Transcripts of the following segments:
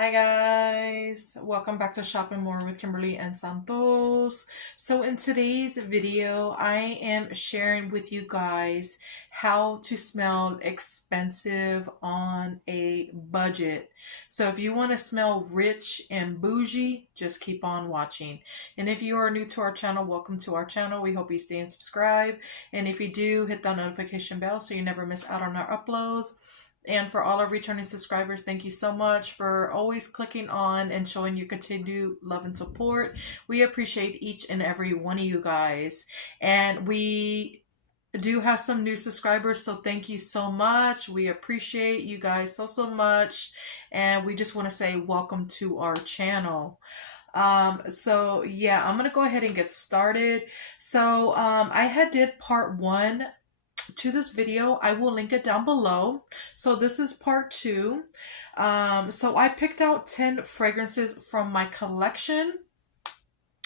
Hi guys, welcome back to Shopping More with Kimberly and Santos. So in today's video, I am sharing with you guys how to smell expensive on a budget. So if you want to smell rich and bougie, just keep on watching. And if you are new to our channel, welcome to our channel. We hope you stay and subscribe. And if you do, hit that notification bell so you never miss out on our uploads. And for all our returning subscribers, thank you so much for always clicking on and showing your continued love and support. We appreciate each and every one of you guys. And we do have some new subscribers, so thank you so much. We appreciate you guys so much. And we just want to say welcome to our channel. So yeah, I'm gonna go ahead and get started. So I had did part 1 to this video. I will link it down below. So this is part 2. So I picked out 10 fragrances from my collection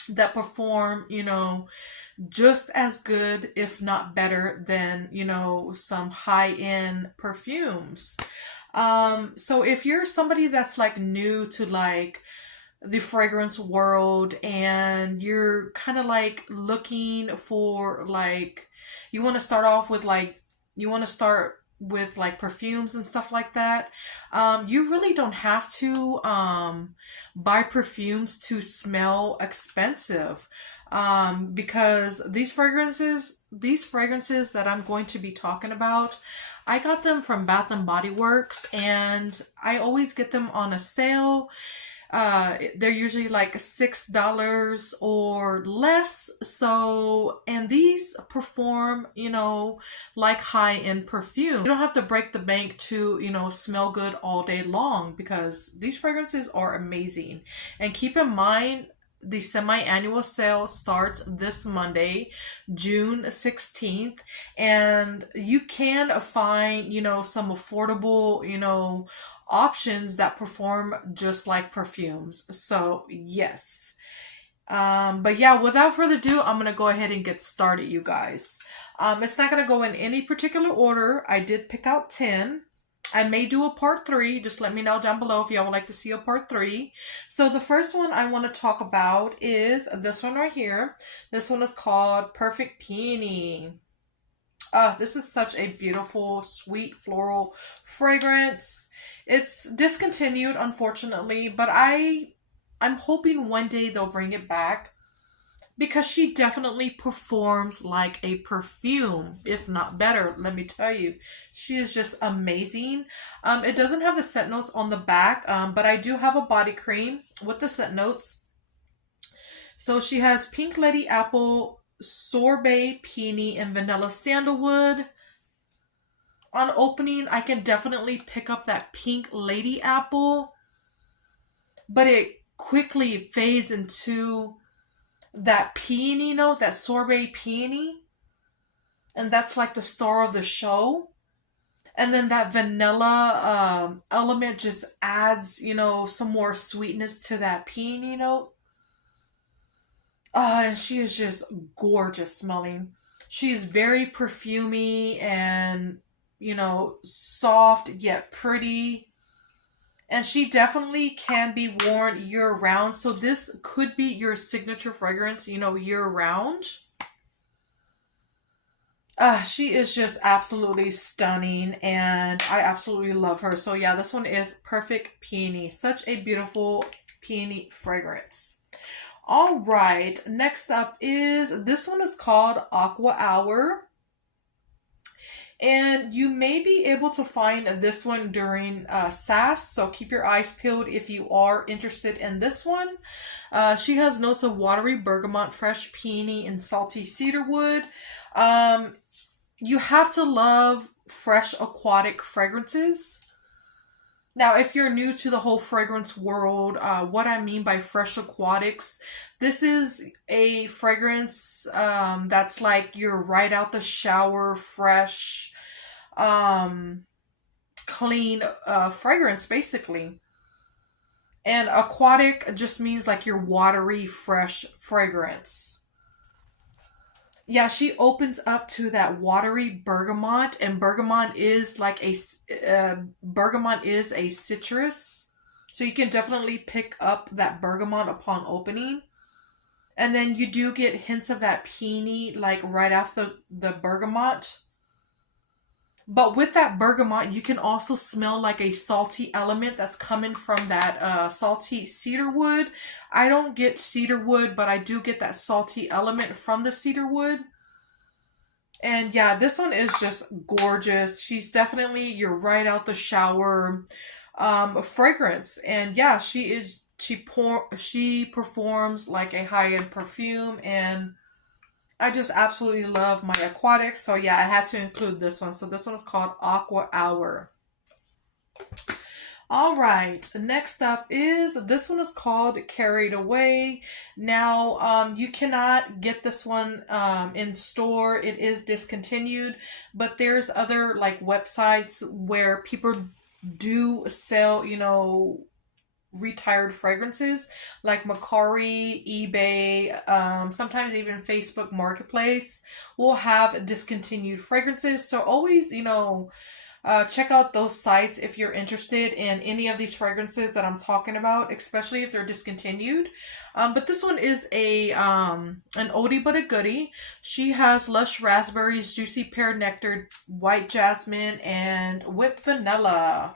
that perform, just as good, if not better than, some high-end perfumes. So if you're somebody that's like new to like the fragrance world and you're kind of like looking for like, you want to start off with like, perfumes and stuff like that. You really don't have to buy perfumes to smell expensive, because these fragrances that I'm going to be talking about, I got them from Bath and Body Works, and I always get them on a sale. They're usually like $6 or less. So, and these perform, like high-end perfume. You don't have to break the bank to, smell good all day long, because these fragrances are amazing. And keep in mind, the semi-annual sale starts this Monday, June 16th, and you can find, some affordable, options that perform just like perfumes. So yes. But yeah, without further ado, I'm going to go ahead and get started, you guys. It's not going to go in any particular order. I did pick out 10. I may do a part 3. Just let me know down below if y'all would like to see a part 3. So the first one I want to talk about is this one right here. This one is called Perfect Peony. This is such a beautiful, sweet floral fragrance. It's discontinued, unfortunately, but I'm hoping one day they'll bring it back, because she definitely performs like a perfume, if not better. Let me tell you, she is just amazing. It doesn't have the scent notes on the back, but I do have a body cream with the scent notes. So she has Pink Lady Apple, Sorbet Peony, and Vanilla Sandalwood. On opening, I can definitely pick up that Pink Lady Apple, but it quickly fades into that peony note, that sorbet peony, and that's like the star of the show. And then that vanilla element just adds, some more sweetness to that peony note. And she is just gorgeous smelling. She's very perfumey and, soft yet pretty. And she definitely can be worn year-round. So this could be your signature fragrance, year-round. She is just absolutely stunning, and I absolutely love her. So yeah, this one is Perfect Peony. Such a beautiful peony fragrance. All right, next up is, this one is called Aqua Hour. And you may be able to find this one during SAS, so keep your eyes peeled if you are interested in this one. She has notes of watery bergamot, fresh peony, and salty cedarwood. You have to love fresh aquatic fragrances. Now, if you're new to the whole fragrance world, what I mean by fresh aquatics, this is a fragrance that's like you're right out the shower, fresh, clean fragrance, basically. And aquatic just means like your watery, fresh fragrance. Yeah, she opens up to that watery bergamot, and bergamot is like a citrus. So you can definitely pick up that bergamot upon opening. And then you do get hints of that peony like right after the bergamot. But with that bergamot, you can also smell like a salty element that's coming from that salty cedar wood. I don't get cedar wood, but I do get that salty element from the cedar wood. And yeah, this one is just gorgeous. She's definitely your right out the shower fragrance. And yeah, she performs like a high-end perfume, and I just absolutely love my aquatics. So yeah, I had to include this one. So this one is called Aqua Hour. All right, next up is this one is called Carried Away. Now, you cannot get this one in store. It is discontinued, but there's other like websites where people do sell, you know, retired fragrances like MERCARI, eBay, sometimes even Facebook Marketplace will have discontinued fragrances. So always, you know, check out those sites if you're interested in any of these fragrances that I'm talking about, especially if they're discontinued. But this one is a an oldie but a goodie. She has lush raspberries, juicy pear nectar, white jasmine, and whipped vanilla.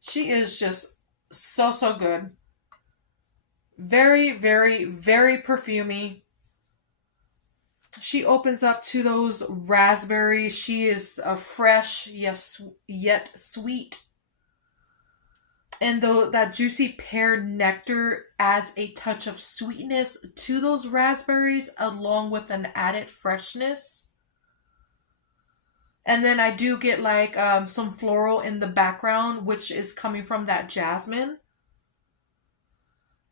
She is just so good. Very, very, very perfumey. She opens up to those raspberries. She is fresh, yes, yet sweet. And though that juicy pear nectar adds a touch of sweetness to those raspberries along with an added freshness. And then I do get like some floral in the background, which is coming from that jasmine.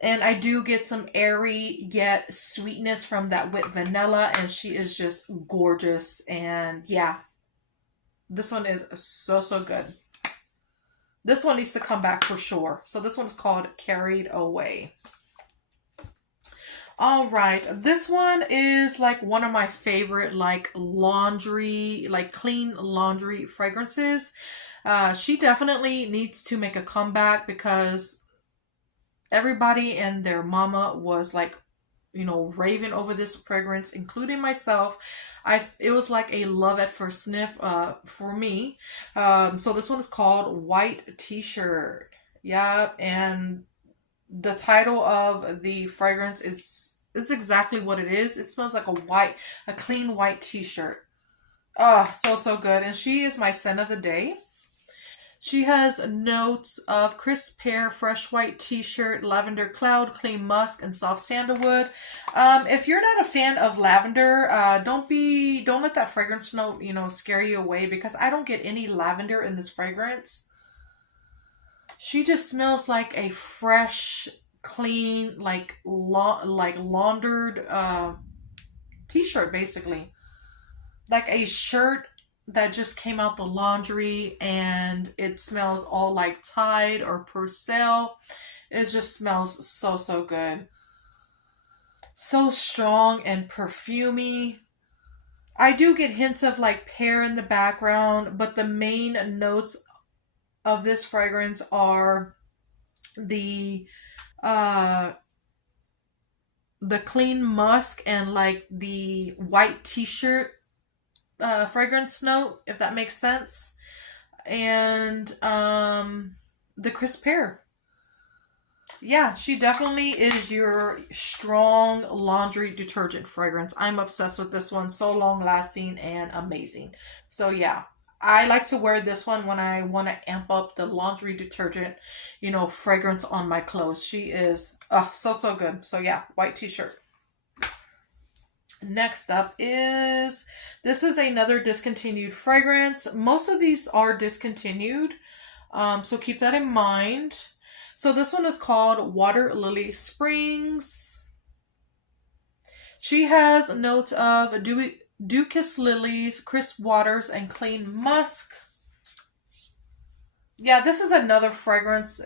And I do get some airy yet sweetness from that whipped vanilla. And she is just gorgeous. And yeah, this one is so good. This one needs to come back for sure. So this one's called Carried Away. All right, this one is like one of my favorite like laundry, like clean laundry fragrances. She definitely needs to make a comeback because everybody and their mama was like, you know, raving over this fragrance, including myself. It was like a love at first sniff for me. So this one is called White T-shirt. Yeah, and the title of the fragrance is exactly what it is. It smells like a clean white t-shirt. Oh, so good. And she is my scent of the day. She has notes of crisp pear, fresh white t-shirt, lavender cloud, clean musk, and soft sandalwood. If you're not a fan of lavender, don't let that fragrance note, you know, scare you away, because I don't get any lavender in this fragrance. She just smells like a fresh, clean, like laundered t-shirt, basically. Like a shirt that just came out the laundry, and it smells all like Tide or Purcell. It just smells so good. So strong and perfumey. I do get hints of like pear in the background, but the main notes of this fragrance are the clean musk and like the white t-shirt fragrance note, if that makes sense, and the crisp pear. Yeah, she definitely is your strong laundry detergent fragrance. I'm obsessed with this one. So long lasting and amazing. So yeah, I like to wear this one when I want to amp up the laundry detergent, you know, fragrance on my clothes. She is so good. So yeah, white t-shirt. Next up is, this is another discontinued fragrance. Most of these are discontinued, so keep that in mind. So this one is called Water Lily Springs. She has notes of Ducus lilies, crisp waters, and clean musk. Yeah, this is another fragrance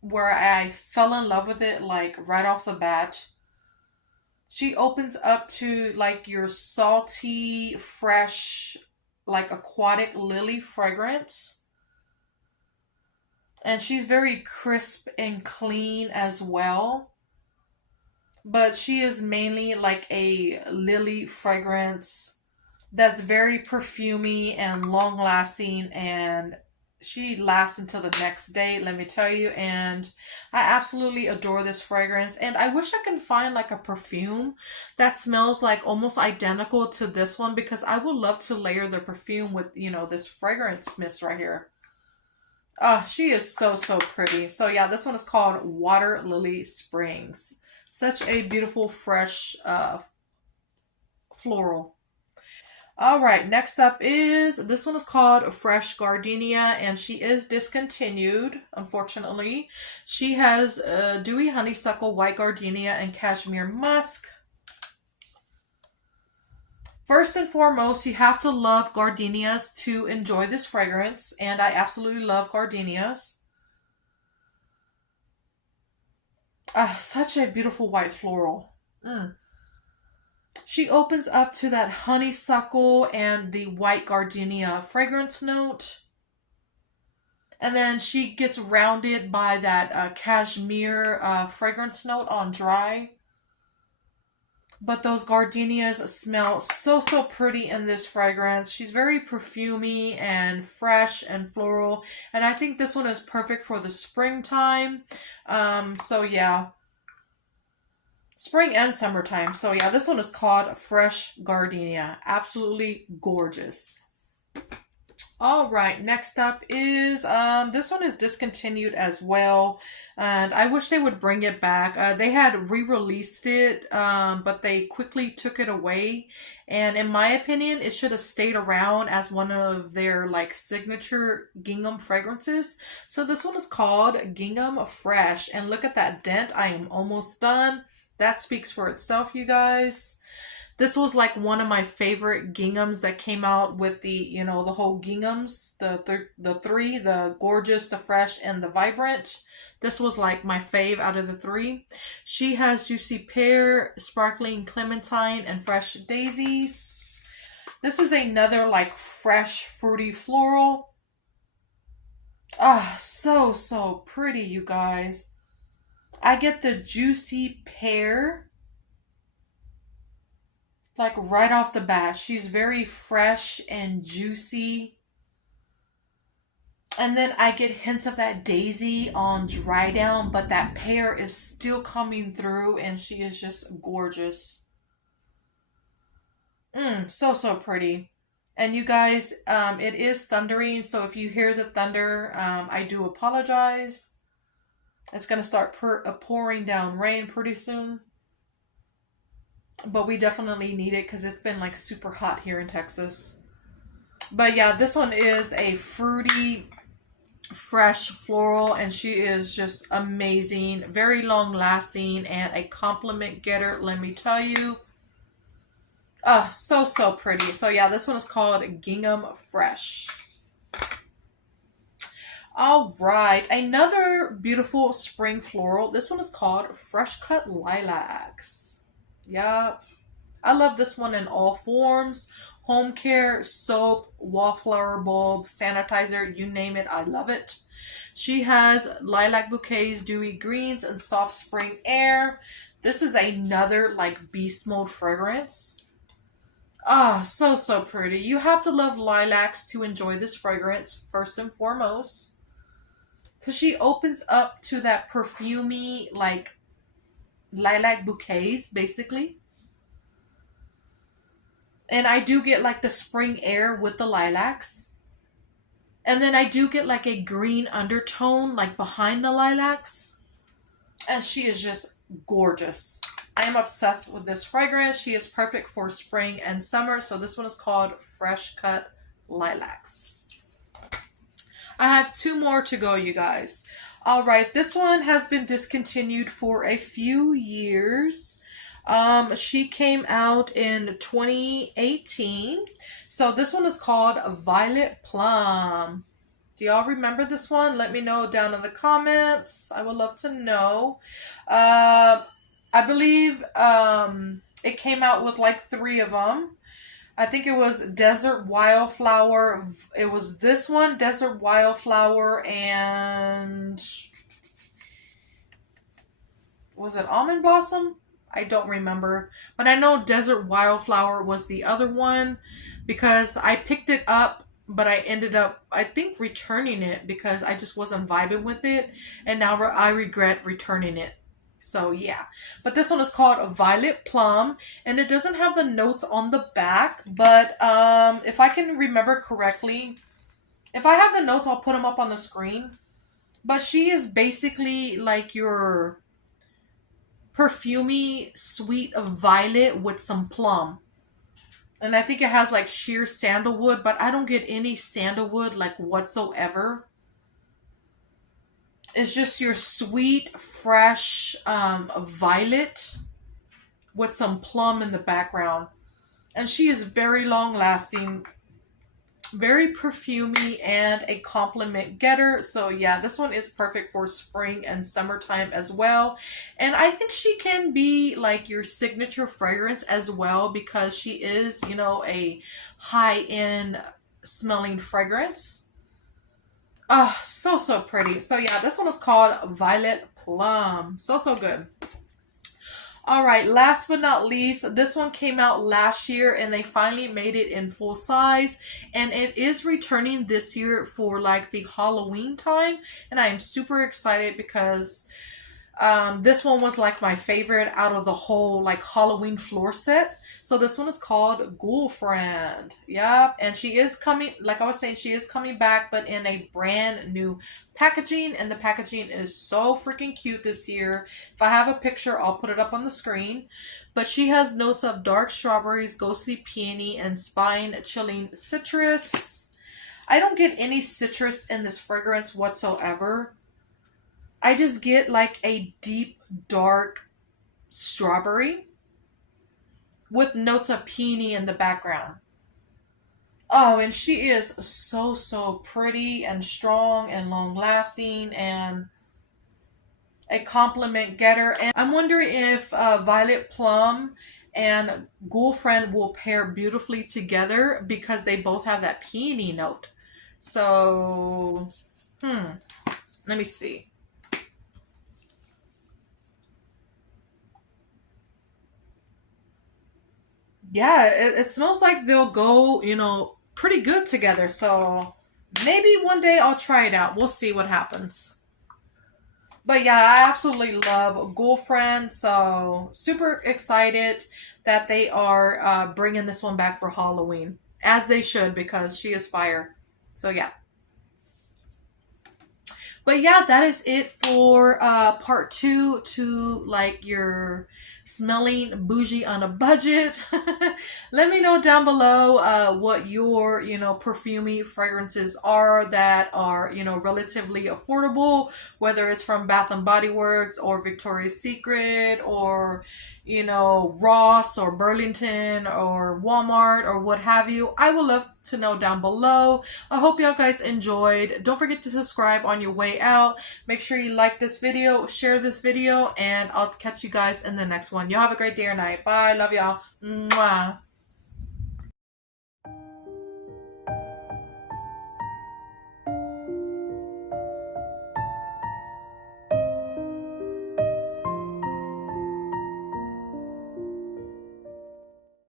where I fell in love with it like right off the bat. She opens up to like your salty, fresh, like aquatic lily fragrance. And she's very crisp and clean as well. But she is mainly like a lily fragrance that's very perfumey and long lasting, and she lasts until the next day, let me tell you. And I absolutely adore this fragrance, and I wish I can find like a perfume that smells like almost identical to this one, because I would love to layer the perfume with, you know, this fragrance mist right here. Oh, she is so, so pretty. So yeah, this one is called Water Lily Springs. Such a beautiful, fresh floral. All right, next up is, this one is called Fresh Gardenia, and she is discontinued, unfortunately. She has dewy honeysuckle, white gardenia, and cashmere musk. First and foremost, you have to love gardenias to enjoy this fragrance, and I absolutely love gardenias. Such a beautiful white floral. Mm. She opens up to that honeysuckle and the white gardenia fragrance note. And then she gets rounded by that cashmere fragrance note on dry. But those gardenias smell so, so pretty in this fragrance. She's very perfumey and fresh and floral. And I think this one is perfect for the springtime. So yeah. Spring and summertime. So yeah, this one is called Fresh Gardenia. Absolutely gorgeous. All right, next up is this one is discontinued as well, and I wish they would bring it back. They had re-released it, but they quickly took it away, and in my opinion, it should have stayed around as one of their like signature gingham fragrances. So this one is called Gingham Fresh, and look at that dent. I am almost done. That speaks for itself, you guys. This was like one of my favorite ginghams that came out with the, you know, the whole ginghams, the three, the gorgeous, the fresh, and the vibrant. This was like my fave out of the three. She has juicy pear, sparkling clementine, and fresh daisies. This is another like fresh, fruity floral. So, so pretty, you guys. I get the juicy pear like right off the bat. She's very fresh and juicy. And then I get hints of that daisy on dry down, but that pear is still coming through, and she is just gorgeous. So, so pretty. And you guys, it is thundering, so if you hear the thunder, I do apologize. It's going to start pouring down rain pretty soon. But we definitely need it because it's been like super hot here in Texas. But yeah, this one is a fruity, fresh floral, and she is just amazing. Very long lasting and a compliment getter, let me tell you. So, so pretty. So yeah, this one is called Gingham Fresh. All right, another beautiful spring floral. This one is called Fresh Cut Lilacs. Yep. I love this one in all forms. Home care, soap, wallflower bulb, sanitizer, you name it, I love it. She has lilac bouquets, dewy greens, and soft spring air. This is another like beast mode fragrance. So, so pretty. You have to love lilacs to enjoy this fragrance, first and foremost. Because she opens up to that perfumey, like, lilac bouquets, basically. And I do get, like, the spring air with the lilacs. And then I do get, like, a green undertone, like, behind the lilacs. And she is just gorgeous. I am obsessed with this fragrance. She is perfect for spring and summer. So this one is called Fresh Cut Lilacs. I have two more to go, you guys. All right, this one has been discontinued for a few years. She came out in 2018. So this one is called Violet Plum. Do y'all remember this one? Let me know down in the comments. I would love to know. I believe it came out with like 3 of them. I think it was Desert Wildflower. It was this one, Desert Wildflower, and was it Almond Blossom? I don't remember. But I know Desert Wildflower was the other one because I picked it up, but I ended up, I think, returning it because I just wasn't vibing with it. And now I regret returning it. So yeah. But this one is called Violet Plum. And it doesn't have the notes on the back. But if I can remember correctly, if I have the notes, I'll put them up on the screen. But she is basically like your perfumey sweet of violet with some plum. And I think it has like sheer sandalwood, but I don't get any sandalwood like whatsoever. It's just your sweet, fresh violet with some plum in the background. And she is very long lasting, very perfumey, and a compliment getter. So yeah, this one is perfect for spring and summertime as well. And I think she can be like your signature fragrance as well because she is, you know, a high-end smelling fragrance. Oh, so pretty. So yeah, this one is called Violet Plum. So good. All right, last but not least, this one came out last year and they finally made it in full size, and it is returning this year for like the Halloween time, and I am super excited because this one was like my favorite out of the whole like Halloween floor set. So this one is called Ghoul Friend. Yep. And she is coming, like I was saying, she is coming back, but in a brand new packaging. And the packaging is so freaking cute this year. If I have a picture, I'll put it up on the screen. But she has notes of dark strawberries, ghostly peony, and spine-chilling citrus. I don't get any citrus in this fragrance whatsoever. I just get like a deep, dark strawberry with notes of peony in the background. Oh, and she is so pretty and strong and long lasting and a compliment getter. And I'm wondering if Violet Plum and Ghoul Friend will pair beautifully together because they both have that peony note. So, let me see. Yeah, it smells like they'll go, you know, pretty good together. So maybe one day I'll try it out. We'll see what happens. But yeah, I absolutely love Ghoul Friend. So super excited that they are bringing this one back for Halloween. As they should, because she is fire. So yeah. But yeah, that is it for part 2 to like your smelling bougie on a budget. Let me know down below what your, you know, perfumey fragrances are that are, you know, relatively affordable, whether it's from Bath and Body Works or Victoria's Secret or, you know, Ross or Burlington or Walmart or what have you. I would love to know down below. I hope y'all guys enjoyed. Don't forget to subscribe on your way out. Make sure you like this video, share this video, and I'll catch you guys in the next one. Y'all have a great day or night. Bye. Love y'all. Mwah.